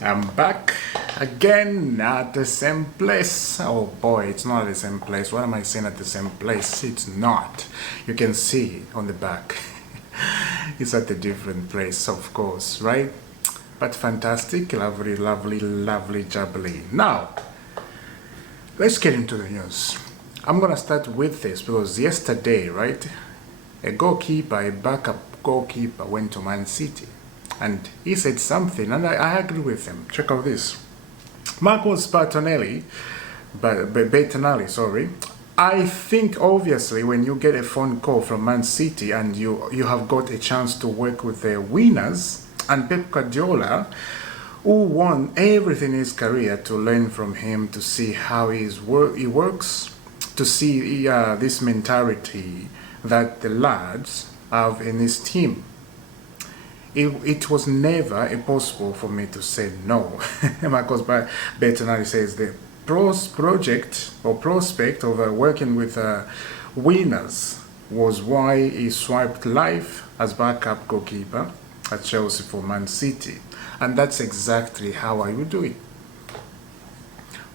I'm back again at the same place. Oh boy, it's not the same place. What am I saying at the same place? It's not. You can see on the back. It's at a different place, of course, right? But fantastic, lovely, lovely, lovely, jubbly. Now, let's get into the news. I'm gonna start with this because yesterday, right, a backup goalkeeper went to Man City. And he said something, and I agree with him. Check out this. Marcos Bettinelli, sorry. I think obviously when you get a phone call from Man City and you have got a chance to work with the winners, and Pep Guardiola, who won everything in his career, to learn from him, to see how he works, to see this mentality that the lads have in his team. It was never impossible for me to say no. Marcos Bettinelli says the project or prospect of working with winners was why he swiped life as backup goalkeeper at Chelsea for Man City. And that's exactly how I would do it.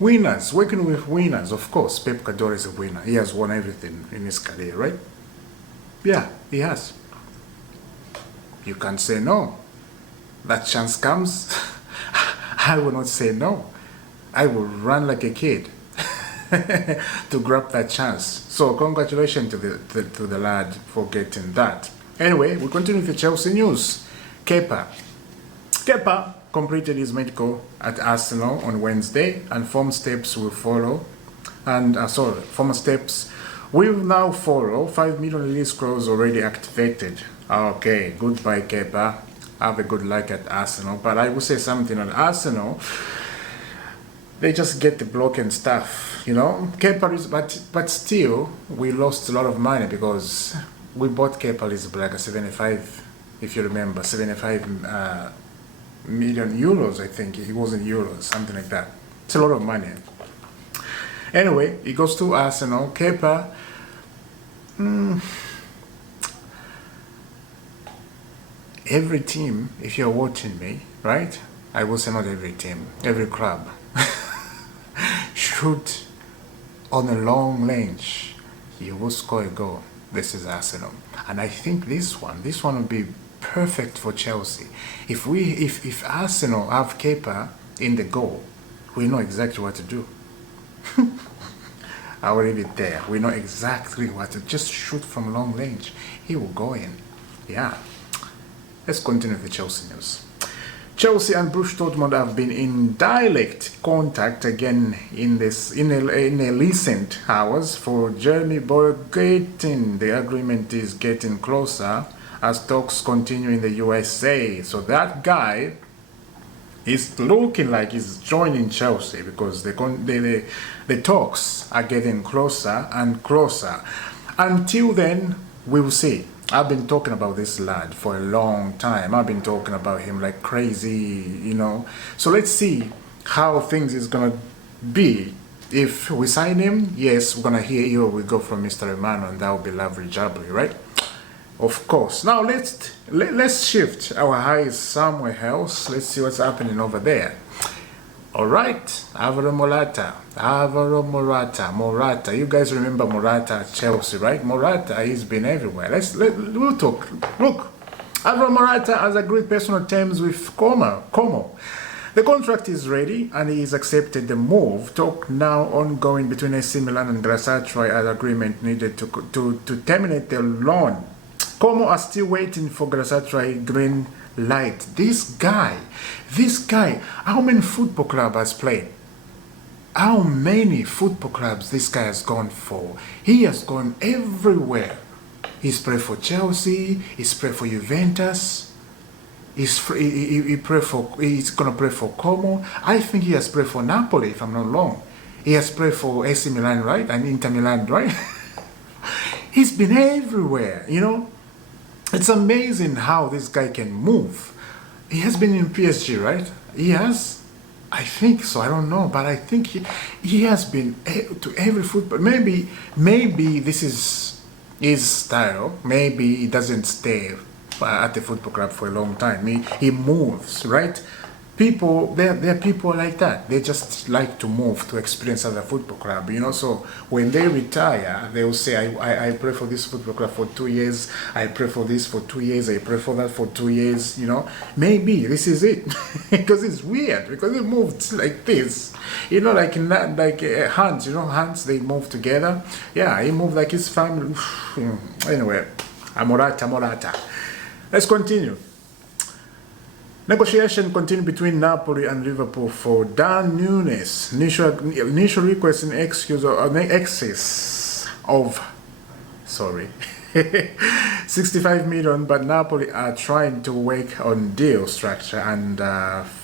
Winners, working with winners, of course. Pep Guardiola is a winner. He has won everything in his career, right? Yeah, he has. You can't say no. That chance comes, I will not say no. I will run like a kid to grab that chance. So congratulations to the lad for getting that. Anyway, we continue with the Chelsea news. Kepa completed his medical at Arsenal on Wednesday, and form steps will follow. Former steps will now follow. 5 million release clause already activated. Okay, goodbye Kepa. Have a good luck at Arsenal. But I will say something on Arsenal. They just get the block and stuff, you know. Kepa is, but still, we lost a lot of money because we bought Kepa is like a 75, if you remember, 75 million euros. I think it wasn't euros, something like that. It's a lot of money. Anyway, he goes to Arsenal. Kepa. Every team, if you're watching me, right? I will say not every team, every club shoot on a long range. You will score a goal. This is Arsenal, and I think this one will be perfect for Chelsea. If Arsenal have Kepa in the goal, we know exactly what to do. I will leave it there. We know exactly what to just shoot from long range. He will go in. Yeah. Let's continue with the Chelsea news. Chelsea and Borussia Dortmund have been in direct contact again in a recent hours for Jeremy Boateng. The agreement is getting closer as talks continue in the USA. So that guy is looking like he's joining Chelsea because the talks are getting closer and closer. Until then, we will see. I've been talking about this lad for a long time. I've been talking about him like crazy, you know. So let's see how things is gonna be. If we sign him, yes, we're gonna hear you. We go from Mr. Emmanuel, and that will be lovely jubbly, right? Of course. Now let's shift our eyes somewhere else. Let's see what's happening over there. All right, Morata. You guys remember Morata at Chelsea, right? Morata, he's been everywhere. We'll talk. Look, Alvaro Morata has agreed personal terms with Como. The contract is ready, and he has accepted the move. Talk now ongoing between AC Milan and Galatasaray as agreement needed to terminate the loan. Como are still waiting for Galatasaray green light. This guy, how many football clubs has played? How many football clubs this guy has gone for? He has gone everywhere. He's played for Chelsea, he's played for Juventus, he's gonna play for Como. I think he has played for Napoli, if I'm not wrong. He has played for AC Milan, right? And Inter Milan, right? He's been everywhere, you know. It's amazing how this guy can move. He has been in PSG, right? He has? I think so. I don't know. But I think he has been to every football. Maybe this is his style. Maybe he doesn't stay at the football club for a long time. He moves, right? people, there are people like that. They just like to move to experience other football club, you know. So when they retire, they will say, I play for this football club for 2 years, I play for this for 2 years, I play for that for 2 years, you know. Maybe this is it. Because it's weird, because they moved like this. You know, like Hans, you know, Hans, they moved together. Yeah, he moved like his family. Anyway, Morata. Let's continue. Negotiation continued between Napoli and Liverpool for Darwin Nunez. Initial request in excess of 65 million, but Napoli are trying to work on deal structure and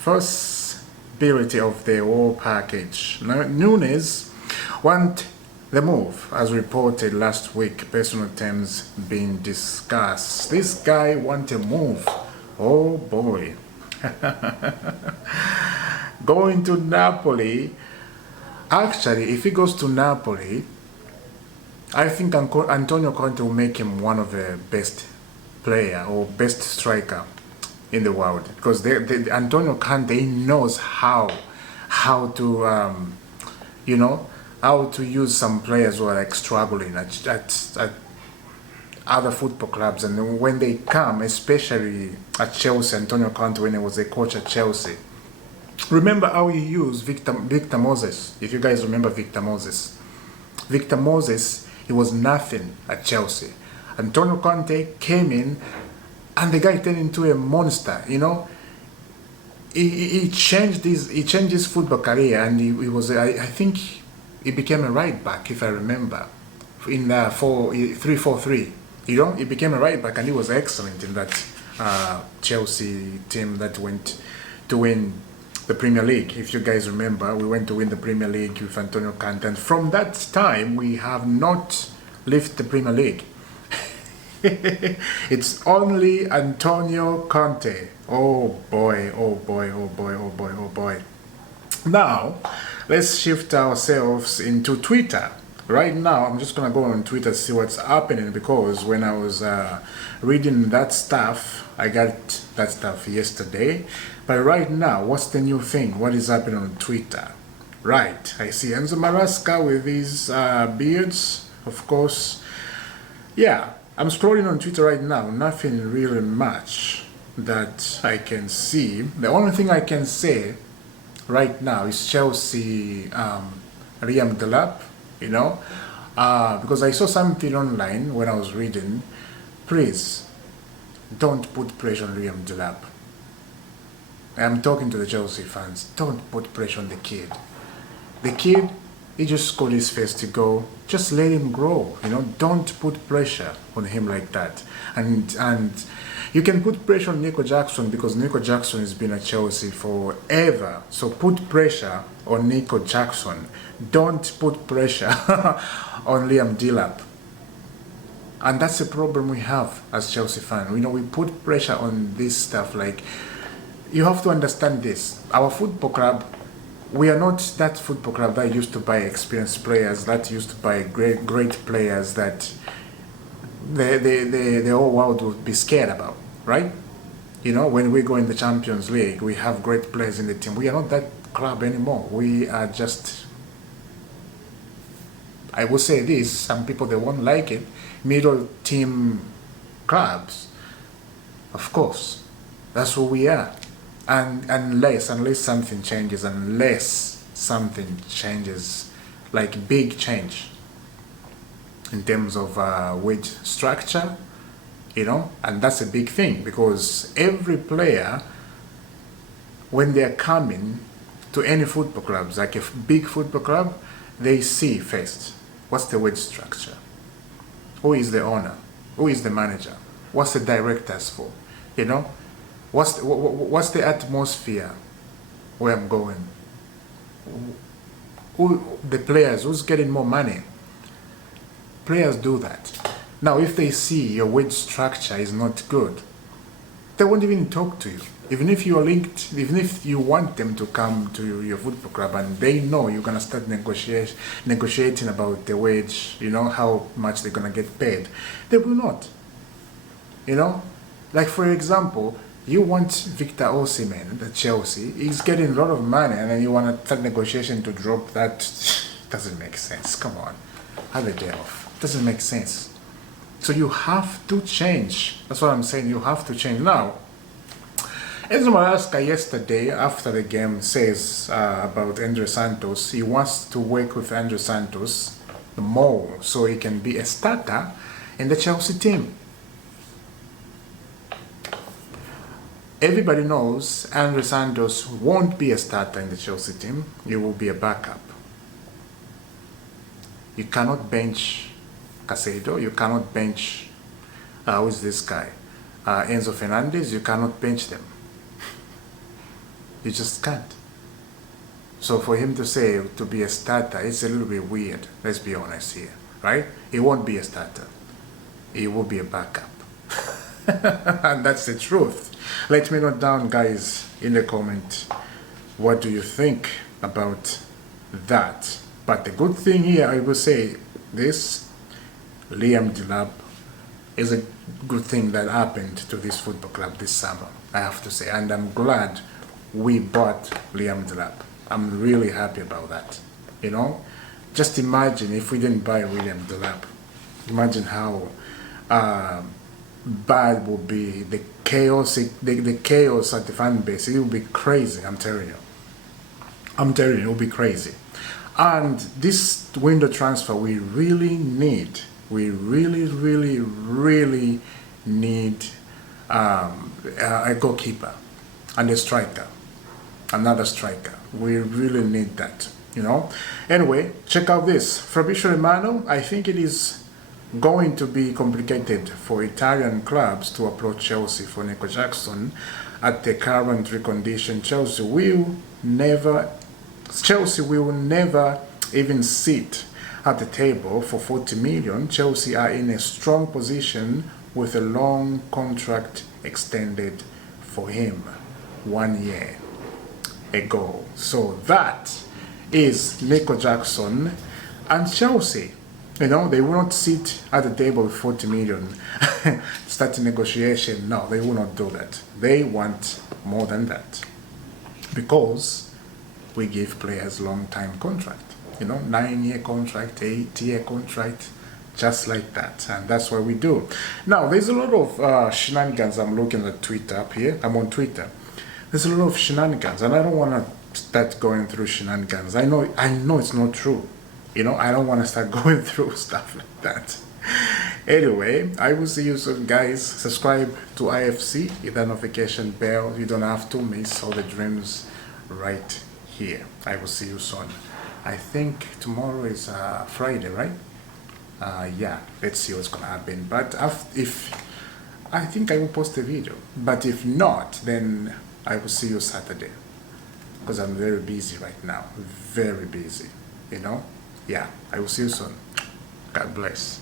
feasibility of the whole package. Nunez want the move, as reported last week, personal terms being discussed. This guy want a move. Oh boy. Going to Napoli. Actually, if he goes to Napoli, I think Antonio Conte will make him one of the best player or best striker in the world, because Antonio Conte knows how to you know, how to use some players who are like struggling at other football clubs, and when they come, especially at Chelsea, Antonio Conte, when he was a coach at Chelsea, remember how he used Victor Moses. If you guys remember Victor Moses, he was nothing at Chelsea. Antonio Conte came in, and the guy turned into a monster. You know, he changed his football career, and he was I think he became a right back, if I remember, in the 3-4-3. You know, he became a right back, and he was excellent in that Chelsea team that went to win the Premier League. If you guys remember, we went to win the Premier League with Antonio Conte, and from that time we have not lifted the Premier League. It's only Antonio Conte. Oh boy, oh boy, oh boy, oh boy, oh boy. Now, let's shift ourselves into Twitter. Right now, I'm just going to go on Twitter to see what's happening, because when I was reading that stuff, I got that stuff yesterday. But right now, what's the new thing? What is happening on Twitter? Right, I see Enzo Maresca with his beards, of course. Yeah, I'm scrolling on Twitter right now. Nothing really much that I can see. The only thing I can say right now is Chelsea, Liam Delap. You know, because I saw something online when I was reading. Please don't put pressure on Liam Delap. I'm talking to the Chelsea fans. Don't put pressure on the kid. The kid, he just scored his first goal. Just let him grow. You know, don't put pressure on him like that. And you can put pressure on Nico Jackson, because Nico Jackson has been at Chelsea forever. So put pressure on Nico Jackson. Don't put pressure on Liam Delap. And that's the problem we have as Chelsea fans. You know, we put pressure on this stuff. Like, you have to understand this. Our football club, we are not that football club that used to buy experienced players, that used to buy great players that the whole world would be scared about, right? You know, when we go in the Champions League, we have great players in the team. We are not that club anymore. We are just, I will say this, some people, they won't like it, middle team clubs. Of course, that's who we are. And unless something changes, like big change in terms of wage structure, you know, and that's a big thing, because every player, when they're coming to any football clubs, like a big football club, they see first, what's the wage structure? Who is the owner? Who is the manager? What's the directors for? You know, what's the atmosphere where I'm going? Who the players? Who's getting more money? Players do that. Now, if they see your wage structure is not good, they won't even talk to you. Even if you are linked, even if you want them to come to your football club and they know you're gonna start negotiating about the wage, you know, how much they're gonna get paid, they will not. You know, like for example, You want Victor Osimhen, the Chelsea, he's getting a lot of money, and then you want a third negotiation to drop that. Doesn't make sense. Come on, have a day off. Doesn't make sense. So you have to change. That's what I'm saying. You have to change now. Enzo Maresca yesterday after the game says about Andre Santos, he wants to work with Andre Santos more so he can be a starter in the Chelsea team. Everybody knows Andre Santos won't be a starter in the Chelsea team. He will be a backup. You cannot bench Casado. You cannot bench, who's this guy? Enzo Fernandez. You cannot bench them. You just can't. So for him to say to be a starter, it's a little bit weird. Let's be honest here, right? He won't be a starter. He will be a backup. And that's the truth. Let me know down, guys, in the comment. What do you think about that? But the good thing here, I will say this, Liam Delap is a good thing that happened to this football club this summer, I have to say. And I'm glad we bought Liam Delap. I'm really happy about that. You know, just imagine if we didn't buy William Delap. Imagine how bad would be the chaos, the chaos at the fan base. It will be crazy, I'm telling you. I'm telling you, it will be crazy. And this window transfer, we really need, we really need a goalkeeper and a striker, another striker. We really need that, you know. Anyway, check out this. Fabrizio Romano, I think it is going to be complicated for Italian clubs to approach Chelsea for Nico Jackson at the current recondition. Chelsea will never even sit at the table for 40 million. Chelsea are in a strong position with a long contract extended for him 1 year ago. So that is Nico Jackson and Chelsea. You know, they will not sit at the table with 40 million, start a negotiation. No, they will not do that. They want more than that because we give players long-time contract. You know, 9-year contract, 8-year contract, just like that. And that's what we do. Now, there's a lot of shenanigans. I'm looking at Twitter up here. I'm on Twitter. There's a lot of shenanigans, and I don't want to start going through shenanigans. I know it's not true. You know, I don't want to start going through stuff like that. Anyway, I will see you soon, guys. Subscribe to IFC, hit that notification bell. You don't have to miss all the dreams right here. I will see you soon. I think tomorrow is Friday, right? Yeah, let's see what's gonna happen. But if I think I will post a video, but if not, then I will see you Saturday because I'm very busy right now, very busy, you know. Yeah, I will see you soon. God bless.